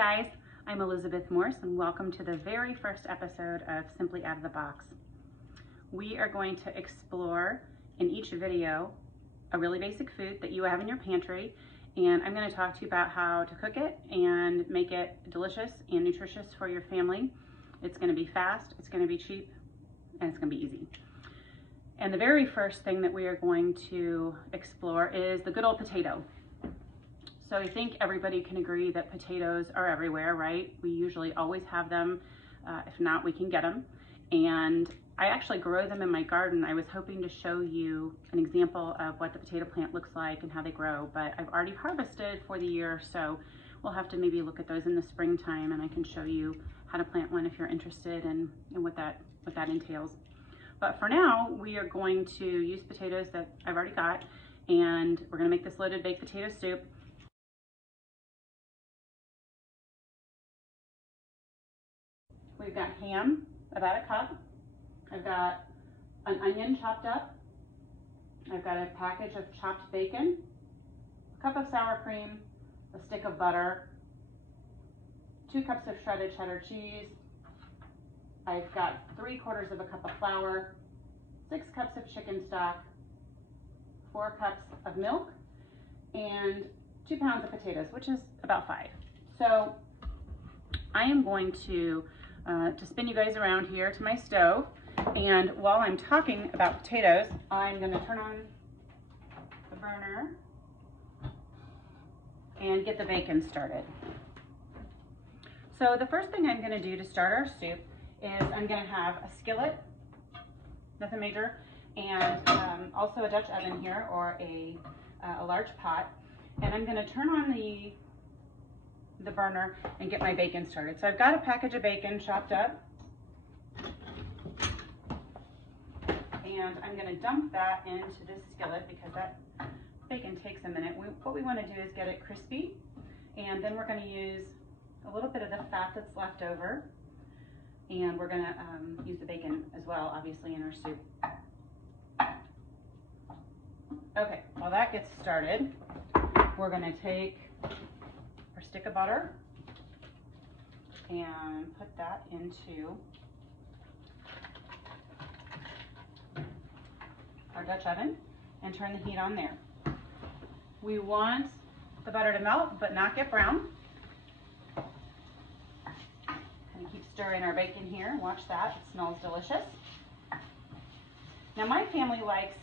guys, I'm Elizabeth Morse and welcome to the very first episode of Simply Out of the Box. We are going to explore in each video a really basic food that you have in your pantry, and I'm going to talk to you about how to cook it and make it delicious and nutritious for your family. It's going to be fast, it's going to be cheap, and it's going to be easy. And the very first thing that we are going to explore is the good old potato. So I think everybody can agree that potatoes are everywhere, right? We usually always have them. If not, we can get them. And I actually grow them in my garden. I was hoping to show you an example of what the potato plant looks like and how they grow, but I've already harvested for the year, so we'll have to maybe look at those in the springtime, and I can show you how to plant one if you're interested in what that entails. But for now, we are going to use potatoes that I've already got, and we're gonna make this loaded baked potato soup. We've got ham, about a cup. I've got an onion chopped up. I've got a package of chopped bacon, a cup of sour cream, a stick of butter, 2 cups of shredded cheddar cheese. I've got 3/4 of a cup of flour, 6 cups of chicken stock, 4 cups of milk, and 2 pounds of potatoes, which is about 5. So I am going to spin you guys around here to my stove, and while I'm talking about potatoes, I'm going to turn on the burner and get the bacon started. So the first thing I'm going to do to start our soup is I'm going to have a skillet, nothing major, and also a Dutch oven here, or a large pot, and I'm going to turn on the burner and get my bacon started. So I've got a package of bacon chopped up, and I'm going to dump that into this skillet because that bacon takes a minute. What we want to do is get it crispy, and then we're going to use a little bit of the fat that's left over, and we're going to use the bacon as well, obviously, in our soup. Okay, while that gets started, we're going to take our stick of butter and put that into our Dutch oven and turn the heat on there. We want the butter to melt but not get brown. And keep stirring our bacon here. Watch that, it smells delicious. Now my family likes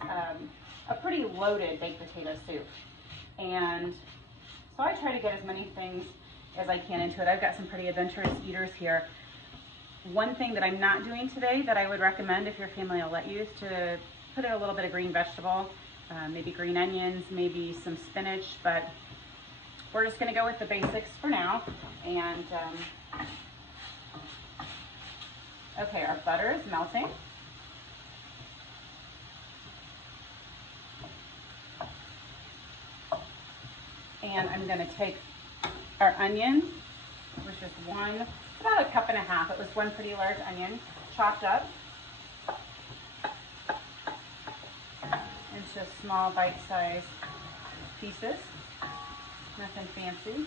a pretty loaded baked potato soup, and so I try to get as many things as I can into it. I've got some pretty adventurous eaters here. One thing that I'm not doing today that I would recommend if your family will let you is to put in a little bit of green vegetable, maybe green onions, maybe some spinach, but we're just gonna go with the basics for now. And okay, our butter is melting. And I'm going to take our onions, which is about 1.5 cups. It was one pretty large onion, chopped up into small bite-sized pieces. Nothing fancy.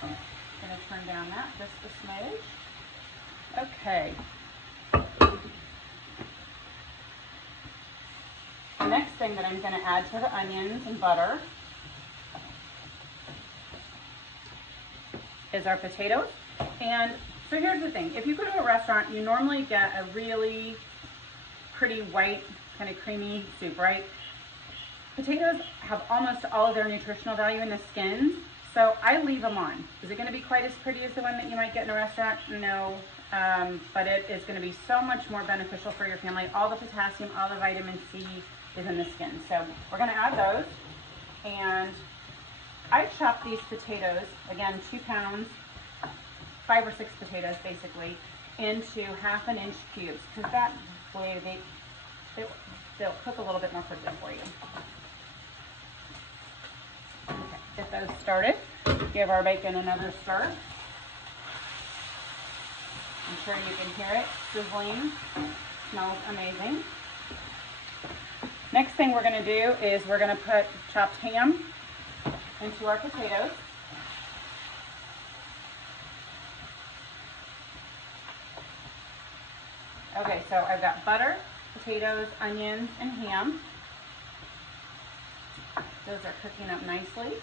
Going to turn down that just a smidge. Okay. The next thing that I'm going to add to the onions and butter is our potatoes. And so here's the thing. If you go to a restaurant, you normally get a really pretty white, kind of creamy soup, right? Potatoes have almost all of their nutritional value in the skins, so I leave them on. Is it going to be quite as pretty as the one that you might get in a restaurant? No. But it is going to be so much more beneficial for your family. All the potassium, all the vitamin C is in the skin. So we're going to add those, and I've chopped these potatoes, again 2 pounds, 5 or 6 potatoes basically, into 1/2 inch cubes, because that way they'll cook a little bit more quickly for you. Okay, get those started. Give our bacon another stir. I'm sure you can hear it sizzling. Smells amazing. Next thing we're going to do is we're going to put chopped ham into our potatoes. Okay, so I've got butter, potatoes, onions, and ham. Those are cooking up nicely.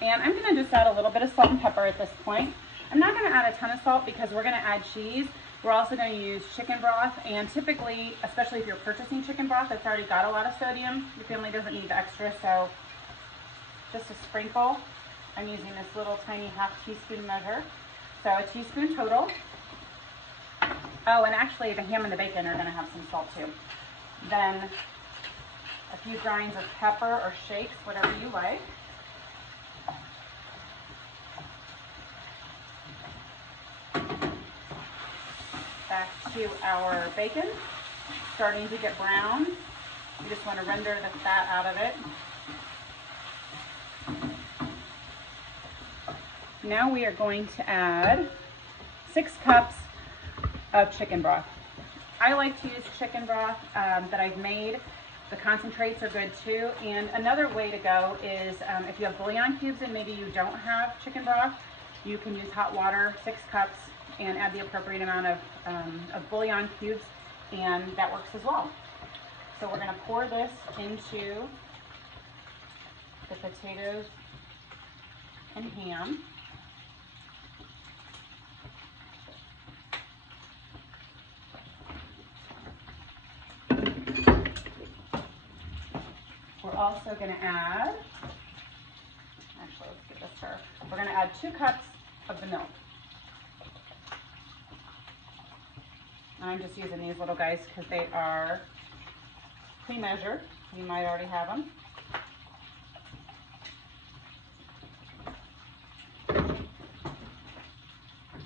And I'm going to just add a little bit of salt and pepper at this point. I'm not going to add a ton of salt because we're going to add cheese. We're also going to use chicken broth, and typically, especially if you're purchasing chicken broth that's already got a lot of sodium, your family doesn't need the extra, so just a sprinkle. I'm using this little tiny ½ teaspoon measure, so a teaspoon total. Oh, and actually the ham and the bacon are going to have some salt too. Then a few grinds of pepper or shakes, whatever you like. Back to our bacon, starting to get brown. You just want to render the fat out of it. Now we are going to add 6 cups of chicken broth. I like to use chicken broth that I've made. The concentrates are good too. And another way to go is if you have bouillon cubes and maybe you don't have chicken broth, you can use hot water, 6 cups, and add the appropriate amount of bouillon cubes, and that works as well. So we're going to pour this into the potatoes and ham. We're also going to add, actually let's get this started. We're going to add 2 cups of the milk. I'm just using these little guys because they are pre-measured. You might already have them.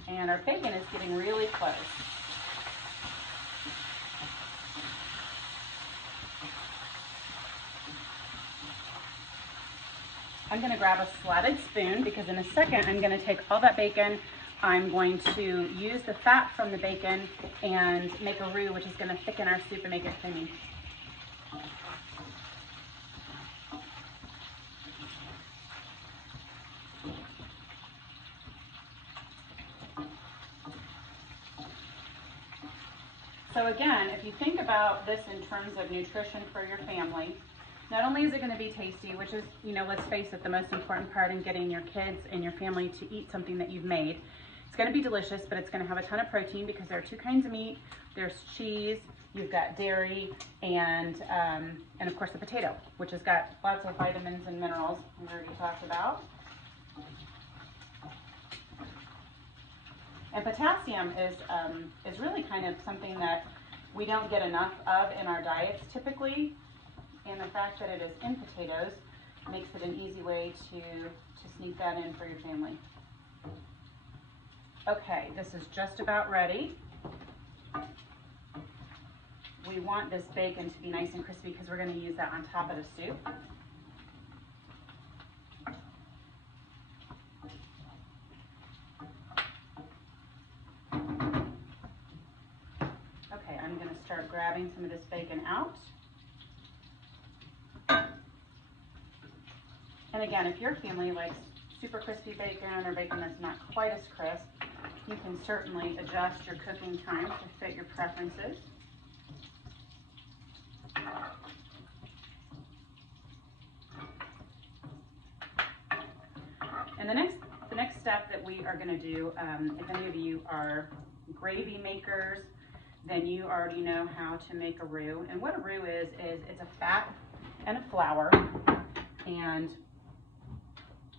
And our bacon is getting really close. I'm going to grab a slatted spoon because in a second I'm going to take all that bacon. I'm going to use the fat from the bacon and make a roux, which is going to thicken our soup and make it creamy. So again, if you think about this in terms of nutrition for your family, not only is it going to be tasty, which is, you know, let's face it, the most important part in getting your kids and your family to eat something that you've made. It's going to be delicious, but it's going to have a ton of protein because there are 2 kinds of meat. There's cheese, you've got dairy, and of course the potato, which has got lots of vitamins and minerals we already talked about. And potassium is really kind of something that we don't get enough of in our diets typically, and the fact that it is in potatoes makes it an easy way to sneak that in for your family. Okay, this is just about ready. We want this bacon to be nice and crispy because we're going to use that on top of the soup. Okay, I'm going to start grabbing some of this bacon out. And again, if your family likes super crispy bacon or bacon that's not quite as crisp, you can certainly adjust your cooking time to fit your preferences. And the next step that we are going to do, if any of you are gravy makers, then you already know how to make a roux. And what a roux is it's a fat and a flour, and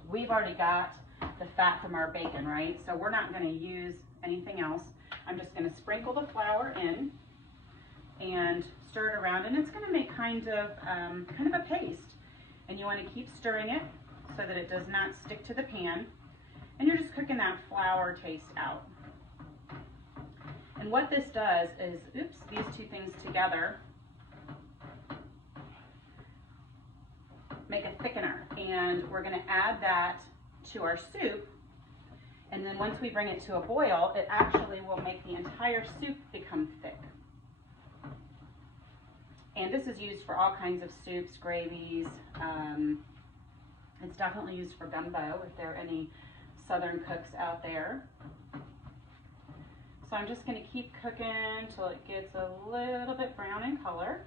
we've already got the fat from our bacon, right? So we're not going to use anything else. I'm just going to sprinkle the flour in and stir it around, and it's going to make kind of a paste. And you want to keep stirring it so that it does not stick to the pan. And you're just cooking that flour taste out. And what this does is, these 2 things together make a thickener. And we're going to add that to our soup. And then once we bring it to a boil, it actually will make the entire soup become thick. And this is used for all kinds of soups, gravies, It's definitely used for gumbo if there are any southern cooks out there. So I'm just going to keep cooking until it gets a little bit brown in color.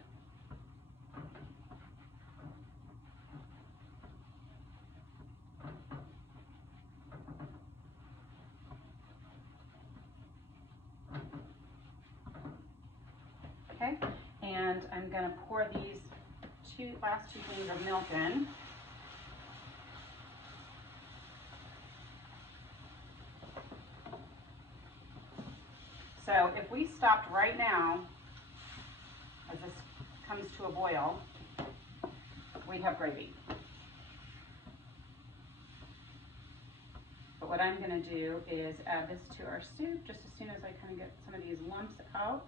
Okay, and I'm going to pour these last two things of milk in. So if we stopped right now, as this comes to a boil, we'd have gravy. But what I'm going to do is add this to our soup just as soon as I kind of get some of these lumps out.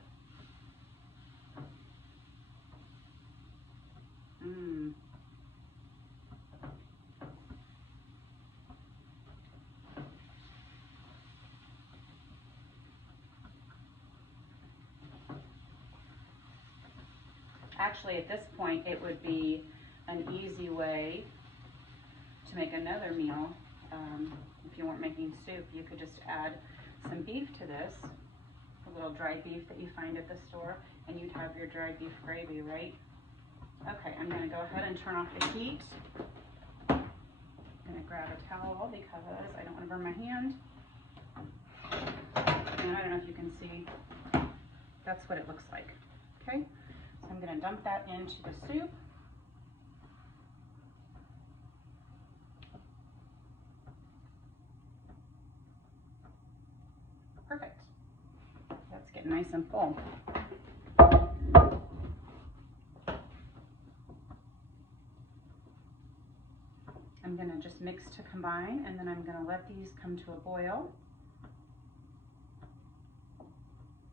Actually, at this point, it would be an easy way to make another meal. If you weren't making soup, you could just add some beef to this, a little dried beef that you find at the store, and you'd have your dried beef gravy, right? Okay, I'm going to go ahead and turn off the heat. I'm going to grab a towel because I don't want to burn my hand. And I don't know if you can see, that's what it looks like. Okay, so I'm going to dump that into the soup. Perfect. That's getting nice and full. I'm going to just mix to combine, and then I'm going to let these come to a boil.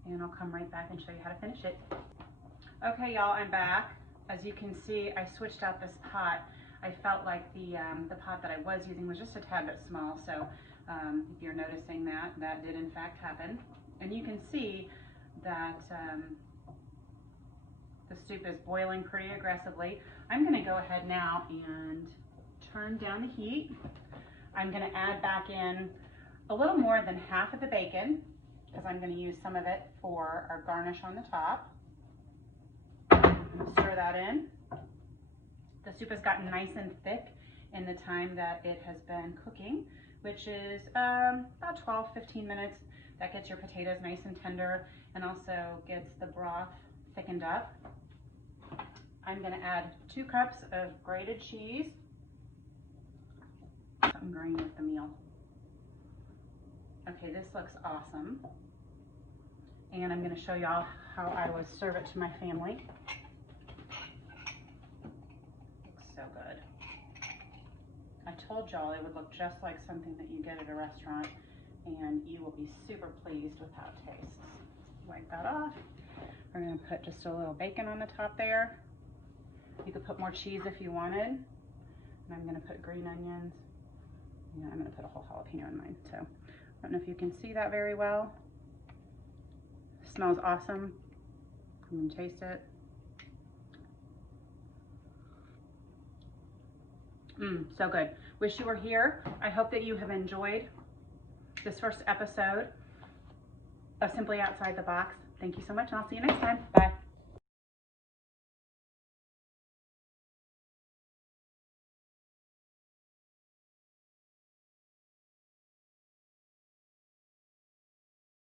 And I'll come right back and show you how to finish it. Okay, y'all, I'm back. As you can see, I switched out this pot. I felt like the pot that I was using was just a tad bit small, so if you're noticing that, that did in fact happen. And you can see that the soup is boiling pretty aggressively. I'm going to go ahead now and turn down the heat. I'm going to add back in a little more than half of the bacon because I'm going to use some of it for our garnish on the top. Stir that in. The soup has gotten nice and thick in the time that it has been cooking, which is about 12-15 minutes. That gets your potatoes nice and tender and also gets the broth thickened up. I'm going to add 2 cups of grated cheese. Something green with the meal. Okay, this looks awesome. And I'm going to show y'all how I would serve it to my family. Looks so good. I told y'all it would look just like something that you get at a restaurant, and you will be super pleased with how it tastes. Wipe that off. We're going to put just a little bacon on the top there. You could put more cheese if you wanted. And I'm going to put green onions. Yeah, I'm going to put a whole jalapeno in mine too. I don't know if you can see that very well. It smells awesome. You can taste it. So good. Wish you were here. I hope that you have enjoyed this first episode of Simply Outside the Box. Thank you so much, and I'll see you next time. Bye.